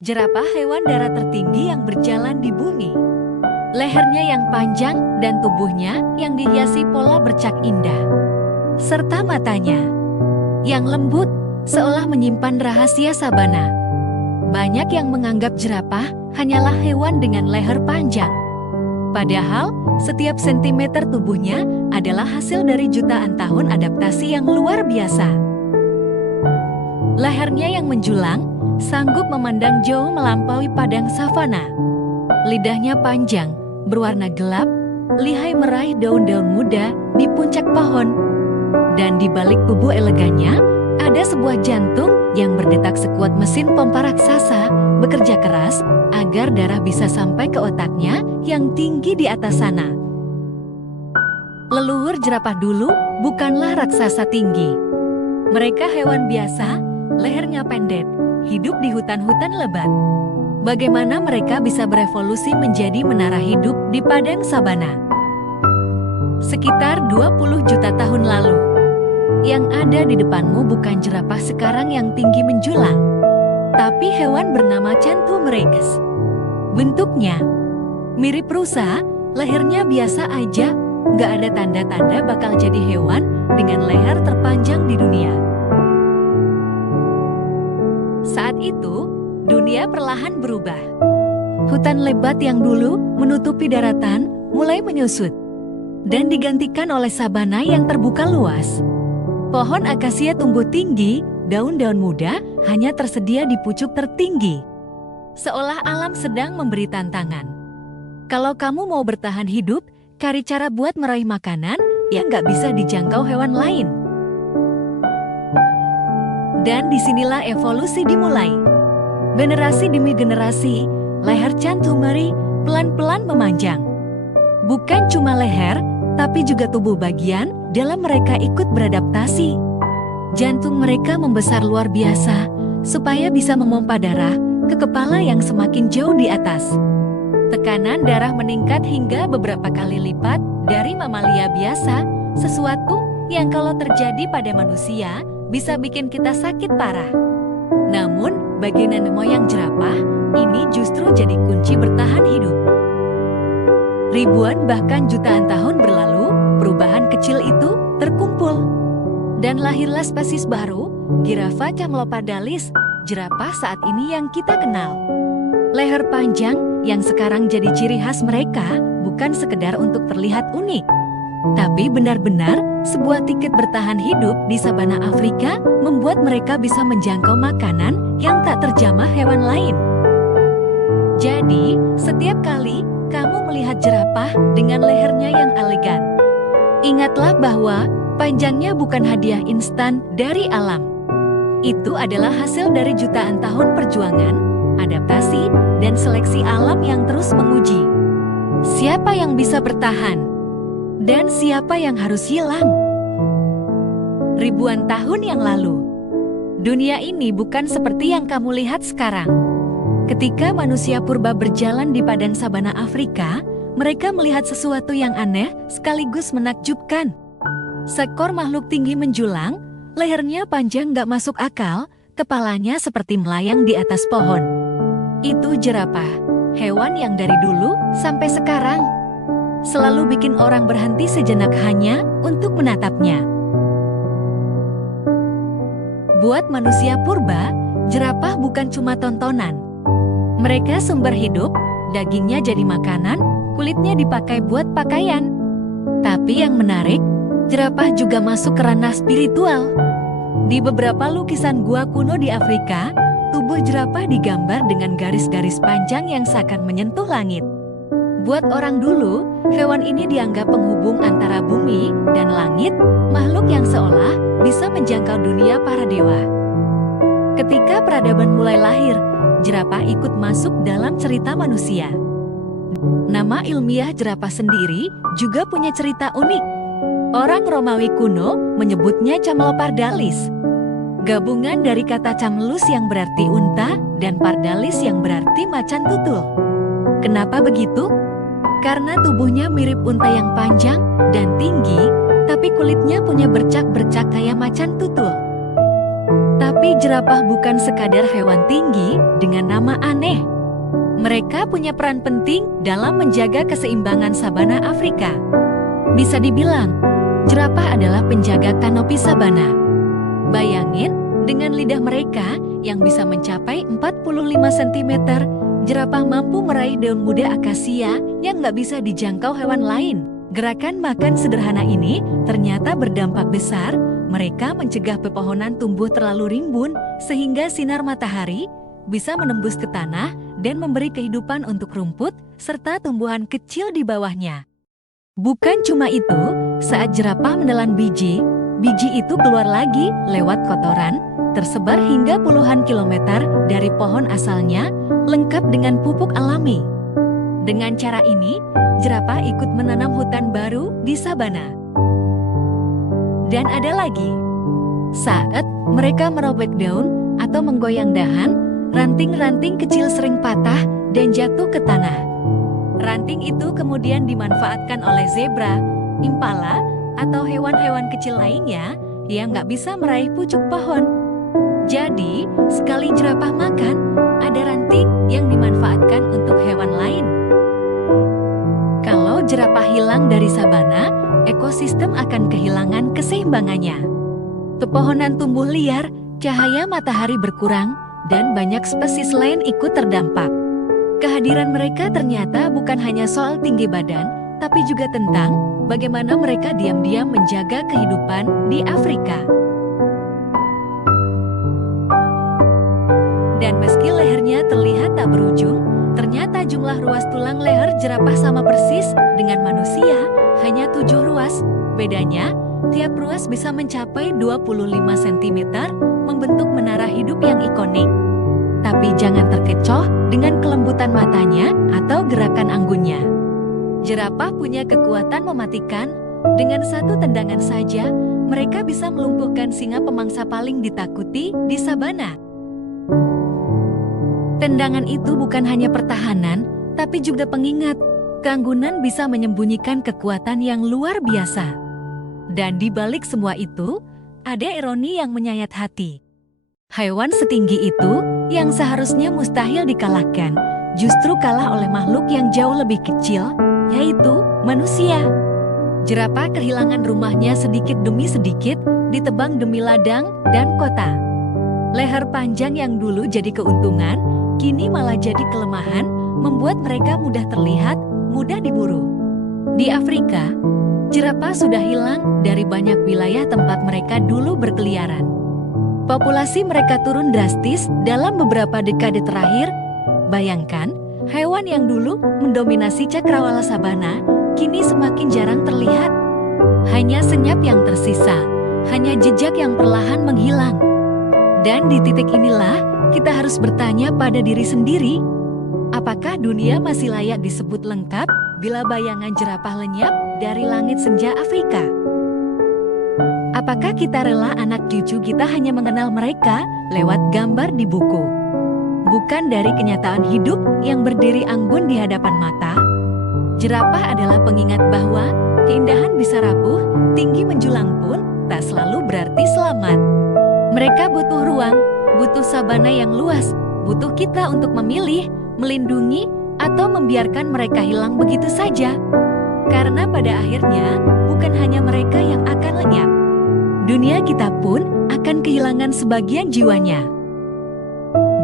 Jerapah hewan darat tertinggi yang berjalan di bumi. Lehernya yang panjang dan tubuhnya yang dihiasi pola bercak indah. Serta matanya yang lembut, seolah menyimpan rahasia sabana. Banyak yang menganggap jerapah hanyalah hewan dengan leher panjang. Padahal, setiap sentimeter tubuhnya adalah hasil dari jutaan tahun adaptasi yang luar biasa. Lehernya yang menjulang, sanggup memandang jauh melampaui padang savana. Lidahnya panjang, berwarna gelap, lihai meraih daun-daun muda di puncak pohon. Dan di balik tubuh elegannya, ada sebuah jantung yang berdetak sekuat mesin pompa raksasa, bekerja keras agar darah bisa sampai ke otaknya yang tinggi di atas sana. Leluhur jerapah dulu bukanlah raksasa tinggi. Mereka hewan biasa, lehernya pendek, hidup di hutan-hutan lebat. Bagaimana mereka bisa berevolusi menjadi menara hidup di padang sabana? Sekitar 20 juta tahun lalu. Yang ada di depanmu bukan jerapah sekarang yang tinggi menjulang, tapi hewan bernama Chantum rex. Bentuknya mirip rusa, lehernya biasa aja, gak ada tanda-tanda bakal jadi hewan dengan leher terpanjang di dunia. Saat itu, dunia perlahan berubah. Hutan lebat yang dulu menutupi daratan mulai menyusut dan digantikan oleh sabana yang terbuka luas. Pohon akasia tumbuh tinggi, daun-daun muda hanya tersedia di pucuk tertinggi. Seolah alam sedang memberi tantangan. Kalau kamu mau bertahan hidup, cari cara buat meraih makanan yang gak bisa dijangkau hewan lain. Dan disinilah evolusi dimulai. Generasi demi generasi, leher Chantumeri pelan-pelan memanjang. Bukan cuma leher, tapi juga tubuh bagian dalam mereka ikut beradaptasi. Jantung mereka membesar luar biasa, supaya bisa memompa darah ke kepala yang semakin jauh di atas. Tekanan darah meningkat hingga beberapa kali lipat dari mamalia biasa, sesuatu yang kalau terjadi pada manusia, bisa bikin kita sakit parah. Namun, bagi nenek moyang jerapah, ini justru jadi kunci bertahan hidup. Ribuan bahkan jutaan tahun berlalu, perubahan kecil itu terkumpul. Dan lahirlah spesies baru, Giraffa camelopardalis, jerapah saat ini yang kita kenal. Leher panjang yang sekarang jadi ciri khas mereka bukan sekedar untuk terlihat unik, tapi benar-benar sebuah tiket bertahan hidup di sabana Afrika membuat mereka bisa menjangkau makanan yang tak terjamah hewan lain. Jadi, setiap kali kamu melihat jerapah dengan lehernya yang elegan, ingatlah bahwa panjangnya bukan hadiah instan dari alam. Itu adalah hasil dari jutaan tahun perjuangan, adaptasi, dan seleksi alam yang terus menguji. Siapa yang bisa bertahan? Dan siapa yang harus hilang? Ribuan tahun yang lalu, dunia ini bukan seperti yang kamu lihat sekarang. Ketika manusia purba berjalan di padang sabana Afrika, mereka melihat sesuatu yang aneh sekaligus menakjubkan. Seekor makhluk tinggi menjulang, lehernya panjang gak masuk akal, kepalanya seperti melayang di atas pohon. Itu jerapah, hewan yang dari dulu sampai sekarang selalu bikin orang berhenti sejenak hanya untuk menatapnya. Buat manusia purba, jerapah bukan cuma tontonan. Mereka sumber hidup, dagingnya jadi makanan, kulitnya dipakai buat pakaian. Tapi yang menarik, jerapah juga masuk ke ranah spiritual. Di beberapa lukisan gua kuno di Afrika, tubuh jerapah digambar dengan garis-garis panjang yang seakan menyentuh langit. Buat orang dulu, hewan ini dianggap penghubung antara bumi dan langit, makhluk yang seolah bisa menjangkau dunia para dewa. Ketika peradaban mulai lahir, jerapah ikut masuk dalam cerita manusia. Nama ilmiah jerapah sendiri juga punya cerita unik. Orang Romawi kuno menyebutnya camelopardalis. Gabungan dari kata camellus yang berarti unta dan pardalis yang berarti macan tutul. Kenapa begitu? Karena tubuhnya mirip unta yang panjang dan tinggi, tapi kulitnya punya bercak-bercak kayak macan tutul. Tapi jerapah bukan sekadar hewan tinggi dengan nama aneh. Mereka punya peran penting dalam menjaga keseimbangan sabana Afrika. Bisa dibilang, jerapah adalah penjaga kanopi sabana. Bayangin, dengan lidah mereka yang bisa mencapai 45 cm, jerapah mampu meraih daun muda akasia yang nggak bisa dijangkau hewan lain. Gerakan makan sederhana ini ternyata berdampak besar. Mereka mencegah pepohonan tumbuh terlalu rimbun sehingga sinar matahari bisa menembus ke tanah dan memberi kehidupan untuk rumput serta tumbuhan kecil di bawahnya. Bukan cuma itu, saat jerapah menelan biji itu keluar lagi lewat kotoran, tersebar hingga puluhan kilometer dari pohon asalnya, lengkap dengan pupuk alami. Dengan cara ini, jerapah ikut menanam hutan baru di sabana. Dan ada lagi, saat mereka merobek daun atau menggoyang dahan, ranting-ranting kecil sering patah dan jatuh ke tanah. Ranting itu kemudian dimanfaatkan oleh zebra, impala, atau hewan-hewan kecil lainnya yang nggak bisa meraih pucuk pohon. Jadi, sekali jerapah makan, ada ranting yang dimanfaatkan untuk hewan lain. Kalau jerapah hilang dari sabana, ekosistem akan kehilangan keseimbangannya. Pepohonan tumbuh liar, cahaya matahari berkurang, dan banyak spesies lain ikut terdampak. Kehadiran mereka ternyata bukan hanya soal tinggi badan, tapi juga tentang bagaimana mereka diam-diam menjaga kehidupan di Afrika. Dan meski lehernya terlihat tak berujung, ternyata jumlah ruas tulang leher jerapah sama persis dengan manusia, hanya 7 ruas. Bedanya, tiap ruas bisa mencapai 25 cm, membentuk menara hidup yang ikonik. Tapi jangan terkecoh dengan kelembutan matanya atau gerakan anggunnya. Jerapah punya kekuatan mematikan. Dengan satu tendangan saja, mereka bisa melumpuhkan singa pemangsa paling ditakuti di sabana. Tendangan itu bukan hanya pertahanan, tapi juga pengingat. Keanggunan bisa menyembunyikan kekuatan yang luar biasa. Dan di balik semua itu, ada ironi yang menyayat hati. Hewan setinggi itu, yang seharusnya mustahil dikalahkan, justru kalah oleh makhluk yang jauh lebih kecil, yaitu manusia. Jerapah kehilangan rumahnya sedikit demi sedikit, ditebang demi ladang dan kota. Leher panjang yang dulu jadi keuntungan, kini malah jadi kelemahan, membuat mereka mudah terlihat, mudah diburu. Di Afrika, jerapah sudah hilang dari banyak wilayah tempat mereka dulu berkeliaran. Populasi mereka turun drastis dalam beberapa dekade terakhir. Bayangkan, hewan yang dulu mendominasi cakrawala sabana, kini semakin jarang terlihat. Hanya senyap yang tersisa, hanya jejak yang perlahan menghilang. Dan di titik inilah, kita harus bertanya pada diri sendiri, apakah dunia masih layak disebut lengkap bila bayangan jerapah lenyap dari langit senja Afrika? Apakah kita rela anak cucu kita hanya mengenal mereka lewat gambar di buku, bukan dari kenyataan hidup yang berdiri anggun di hadapan mata? Jerapah adalah pengingat bahwa keindahan bisa rapuh, tinggi menjulang pun tak selalu berarti selamat. Mereka butuh ruang, butuh sabana yang luas, butuh kita untuk memilih, melindungi, atau membiarkan mereka hilang begitu saja. Karena pada akhirnya, bukan hanya mereka yang akan lenyap. Dunia kita pun akan kehilangan sebagian jiwanya.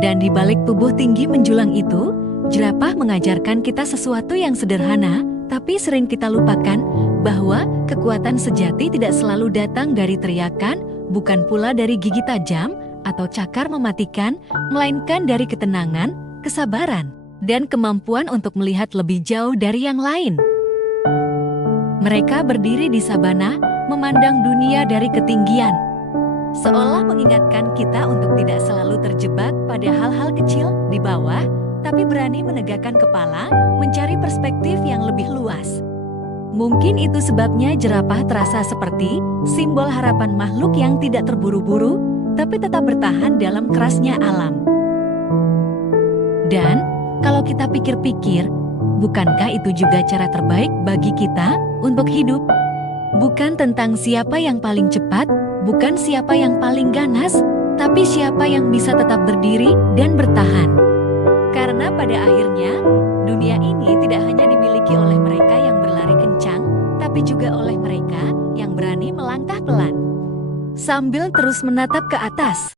Dan di balik tubuh tinggi menjulang itu, jerapah mengajarkan kita sesuatu yang sederhana, tapi sering kita lupakan, bahwa kekuatan sejati tidak selalu datang dari teriakan, bukan pula dari gigi tajam, atau cakar mematikan, melainkan dari ketenangan, kesabaran, dan kemampuan untuk melihat lebih jauh dari yang lain. Mereka berdiri di sabana, memandang dunia dari ketinggian, seolah mengingatkan kita untuk tidak selalu terjebak pada hal-hal kecil di bawah, tapi berani menegakkan kepala, mencari perspektif yang lebih luas. Mungkin itu sebabnya jerapah terasa seperti simbol harapan makhluk yang tidak terburu-buru, tapi tetap bertahan dalam kerasnya alam. Dan, kalau kita pikir-pikir, bukankah itu juga cara terbaik bagi kita untuk hidup? Bukan tentang siapa yang paling cepat, bukan siapa yang paling ganas, tapi siapa yang bisa tetap berdiri dan bertahan. Karena pada akhirnya, dunia ini tidak hanya dimiliki oleh mereka yang berlari kencang, tapi juga oleh mereka yang berani melangkah pelan. Sambil terus menatap ke atas,